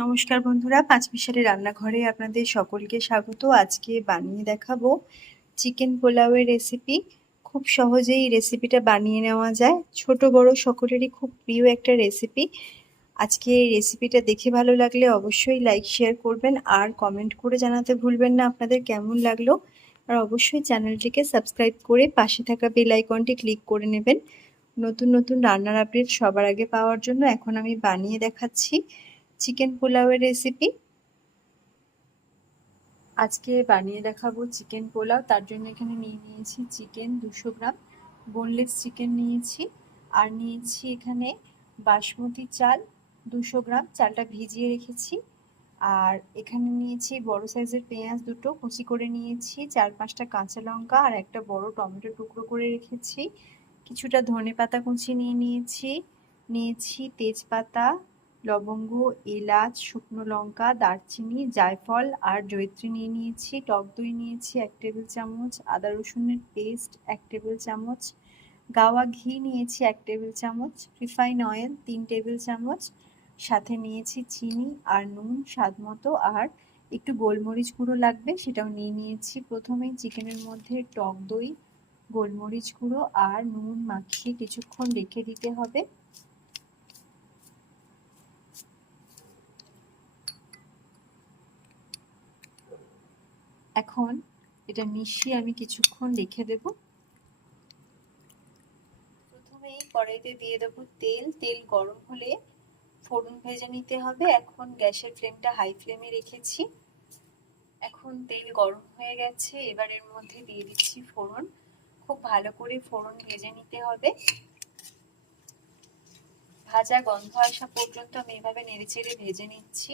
নমস্কার বন্ধুরা, পাঁচ মিশালি রান্নাঘরে আপনাদের সকলকে স্বাগত। আজকে বানিয়ে দেখাবো চিকেন পোলাওয়ের রেসিপি খুব সহজেই রেসিপিটা বানিয়ে নেওয়া যায়। ছোট বড় সকলেরই খুব প্রিয় একটা রেসিপি আজকে এই রেসিপিটা দেখে ভালো লাগলে অবশ্যই লাইক শেয়ার করবেন আর কমেন্ট করে জানাতে ভুলবেন না আপনাদের কেমন লাগল। আর অবশ্যই চ্যানেলটিকে সাবস্ক্রাইব করে পাশে থাকা বেল আইকনটি ক্লিক করে নেবেন। নতুন নতুন রান্নার আপডেট সবার আগে পাওয়ার জন্য এখন আমি বানিয়ে দেখাচ্ছি। চিকেন পোলাওয়ের রেসিপি আজকে বানিয়ে দেখাবো চিকেন পোলাও। তার জন্য এখানে নিয়ে নিয়েছি চিকেন দুশো গ্রাম। বোনলেস চিকেন নিয়েছি। আর নিয়েছি এখানে বাসমতি চাল দুশো গ্রাম। চালটা ভিজিয়ে রেখেছি। আর এখানে নিয়েছি বড় সাইজের পেঁয়াজ দুটো। কুচি করে নিয়েছি চার পাঁচটা কাঁচা লঙ্কা আর একটা বড় টমেটো টুকরো করে রেখেছি। কিছুটা ধনে পাতা কুচি নিয়ে নিয়েছি। নিয়েছি তেজপাতা লবঙ্গ, এলাচ, শুকনো লঙ্কা, দারচিনি, জায়ফল আর জয়িত্রী নিয়ে নিয়েছি। টক দই নিয়েছি এক টেবিল চামচ, আদা রসুনের পেস্ট এক টেবিল চামচ, গাওয়া ঘি নিয়েছি এক টেবিল চামচ, রিফাইন অয়েল তিন টেবিল চামচ, সাথে নিয়েছি চিনি আর নুন স্বাদ মতো। আর একটু গোলমরিচ গুঁড়ো লাগবে সেটাও নিয়ে নিয়েছি। প্রথমেই চিকেনের মধ্যে টক দই, গোলমরিচ গুঁড়ো আর নুন মাখিয়ে কিছুক্ষণ রেখে দিতে হবে। এখন এটা মিশিয়ে আমি কিছুক্ষণ রেখে দেব। প্রথমেই কড়াইতে দিয়ে দেবো তেল। তেল গরম হলে ফোড়ন ভেজে নিতে হবে। এখন গ্যাসের ফ্লেমটা হাই ফ্লেমে রেখেছি। এখন তেল গরম হয়ে গেছে। এবার এর মধ্যে দিয়ে দিচ্ছি ফোড়ন। খুব ভালো করে ফোড়ন ভেজে নিতে হবে। ভাজা গন্ধ আসা পর্যন্ত আমি এভাবে নেড়েচেড়ে ভেজে নিচ্ছি।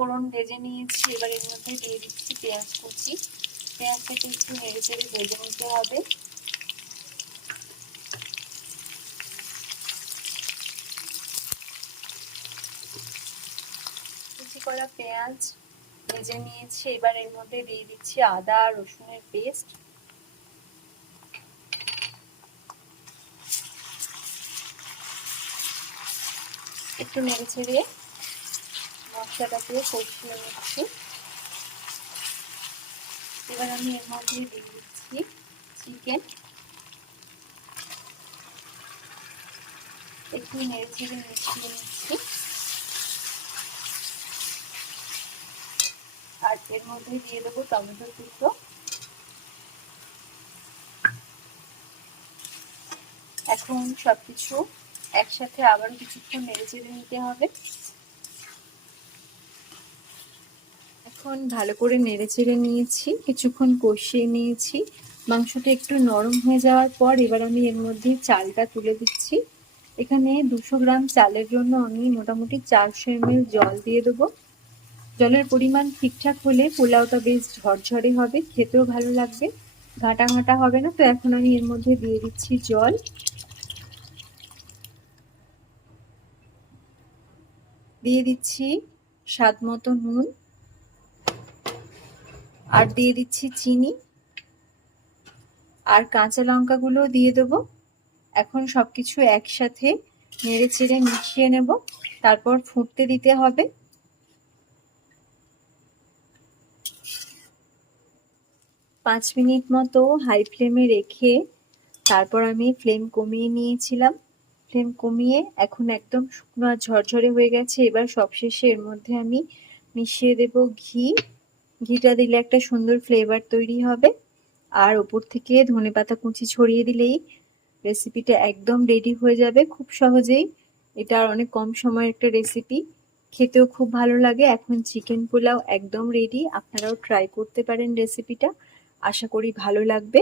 ফোড়ন ভেজে নিয়েছি, এবার এর মধ্যে দিয়ে দিচ্ছি পেঁয়াজ কুচি। পেঁয়াজটাকে একটু নেড়ে চেড়ে ভেজে নিতে হবে। কুচি করা পেঁয়াজ ভেজে নিয়েছি, এবার এর মধ্যে দিয়ে দিচ্ছি আদা রসুনের পেস্ট। একটু নেড়ে ছেড়ে মশলাটাকে কষিয়ে নিচ্ছি। এবার আমি এর মধ্যে দিয়ে দিচ্ছি চিকেন একটু নেড়ে ছেড়ে মিশিয়ে নিচ্ছি। আর এর মধ্যে দিয়ে দেবো টমেটো টুকরো। এখন সবকিছু একসাথে আবার কিছুক্ষণ নেড়ে চেড়ে নিতে হবে। এখন ভালো করে নেড়ে চেড়ে নিয়েছি, কিছুক্ষণ কষিয়ে নিয়েছি। মাংসটা একটু নরম হয়ে যাওয়ার পর এবার আমি এর মধ্যে চালটা তুলে দিচ্ছি। এখানে দুশো গ্রাম চালের জন্য আমি মোটামুটি চারশো এম জল দিয়ে দেবো। জলের পরিমাণ ঠিকঠাক হলে পোলাওটা বেশ ঝরঝরে হবে, খেতেও ভালো লাগবে, ঘাটা ঘাটা হবে না। তো এখন আমি এর মধ্যে দিয়ে দিচ্ছি জল। দিয়ে দিচ্ছি স্বাদ মতো নুন। আর দিয়ে দিচ্ছি চিনি। আর কাঁচা লঙ্কাগুলো দিয়ে দেবো। এখন সবকিছু একসাথে নেড়ে চেড়ে মিশিয়ে নেব। তারপর ফুটতে দিতে হবে। পাঁচ মিনিট মতো হাই ফ্লেমে রেখে তারপর আমি ফ্লেম কমিয়ে নিয়েছিলাম। ফ্লেম কমিয়ে এখন একদম শুকনো আর ঝরঝরে হয়ে গেছে। এবার সবশেষে এর মধ্যে আমি মিশিয়ে দেব ঘি। ঘিটা দিলে একটা সুন্দর ফ্লেভার তৈরি হবে। আর ওপর থেকে ধনে পাতা কুচি ছড়িয়ে দিলেই রেসিপিটা একদম রেডি হয়ে যাবে খুব সহজেই। এটা অনেক কম সময়ের একটা রেসিপি খেতেও খুব ভালো লাগে। এখন চিকেন পোলাও একদম রেডি আপনারাও ট্রাই করতে পারেন রেসিপিটা আশা করি ভালো লাগবে।